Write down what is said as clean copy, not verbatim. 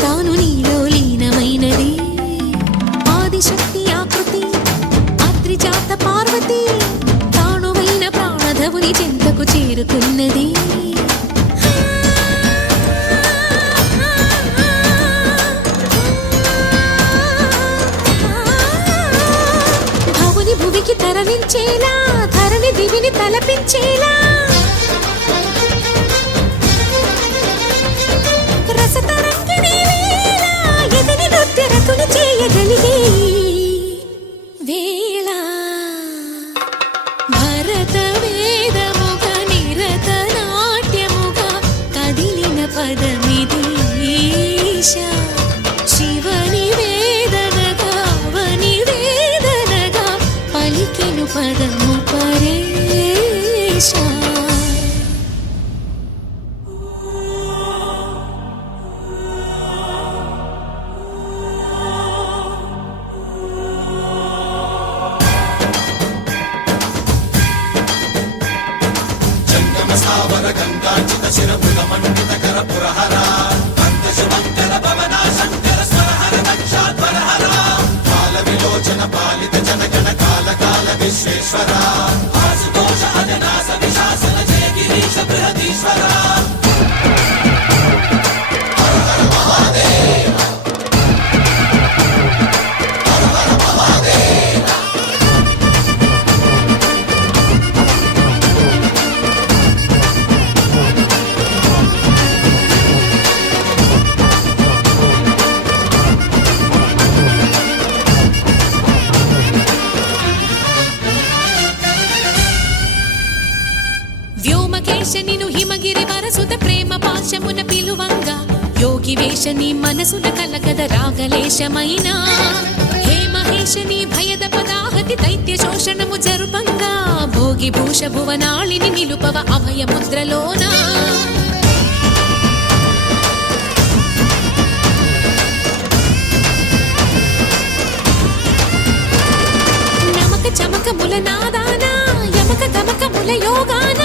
తాను నీలో లీనమైనది ఆదిశక్తి ఆకృతి అద్రిజాత పార్వతి తానువైన ప్రాణధవుని చెంతకు చేరుతున్నది భవుని భువికి తరలించేలా ధరణి దివిని తలపించేలా చేయగలిగే వేళ భరత వేదముగ నిరత నాట్యముగ కదిలిన పదమిది ఈశా శివని వేదనగా వని వేదనగా పలికెను పదము పరేశా వ్యోమకేశనిను హిమగిరి వరసుత ప్రేమ పాశమున పిలువంగా యోగి వేషని మనసున కలకద రాగలేశమైనా హే మహేశని భయద పదాహతి దైత్య శోషణము జరుపంగా భోగి భూష భువనాళిని నిలుపవ అభయ ముద్రలోన నమక చమక ముల నాదాన యమక గమక ముల యోగాన